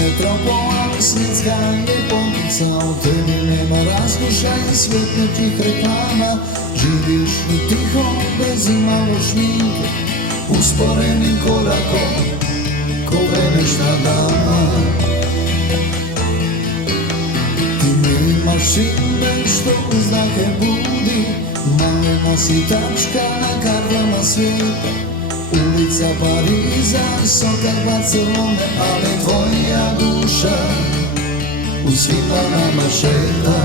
metropola svjetska ljepotica. Od tebi nema razguša i svijetletih reklama. Živiš tiho bez imalo šminke, usporenim korakom ko vremešna dama. Ti nemaš ime što uzdahe budi, malena si tačka na kartama svijeta. Ulica Pariza, sokak Barcelone, ali tvoja duša u svima nama šeta.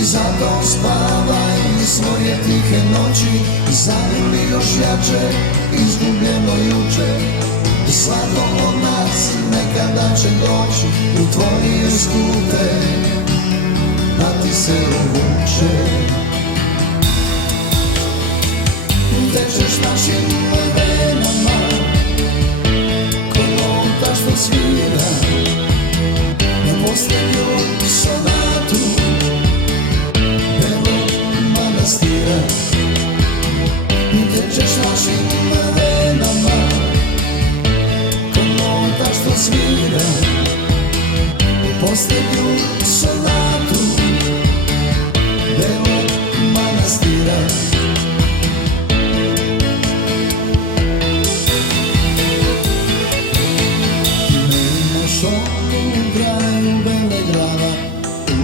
I zato spavaj svoje tihe noći, zagrli još jače, izgubljeno juče. Svatko od nas nekada će doći u tvoje skute, da ti se uvuče. Tečeš našim venama, ko nota što svira na posljednju sonatu belog manastira. Tečeš našim venama, ko nota što svira na posljednju sonatu belog manastira.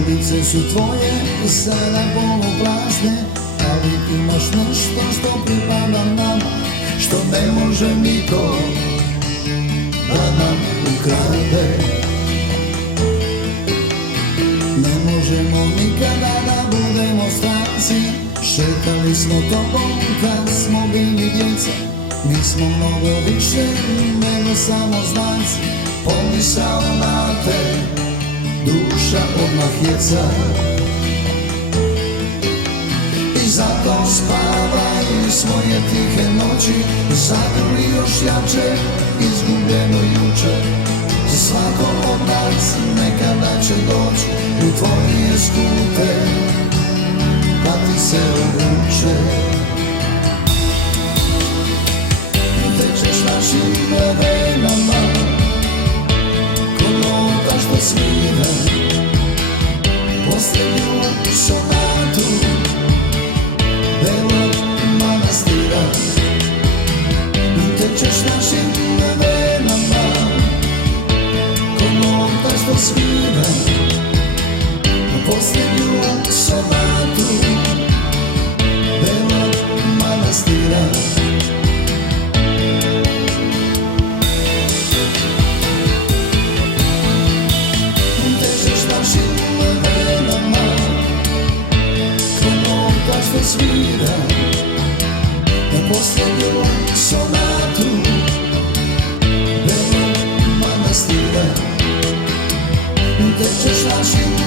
Ulice su tvoje, sada poluprazne, ali imaš nešto što pripada nama, što ne može niko da nam ukrade. Ne možemo nikada da budemo stranci, šetali smo tobom kad smo bili djeca. Mi smo mnogo više nego samo znanci, pomisao na te duša odmah jeca. I zato spavaj svoje tihe noći, zagrli još jače, izgubljeno juče. Svako od nas nekada će doći u tvoje skute, da ti se uvuče. Tečeš našim venama, ko nota što svira posljednju sonatu belog manastira. Tečeš našim venama, ko nota što svira posljednju sonatu belog manastira. Što svira na posljednju sonatu belog manastira. Tečeš našim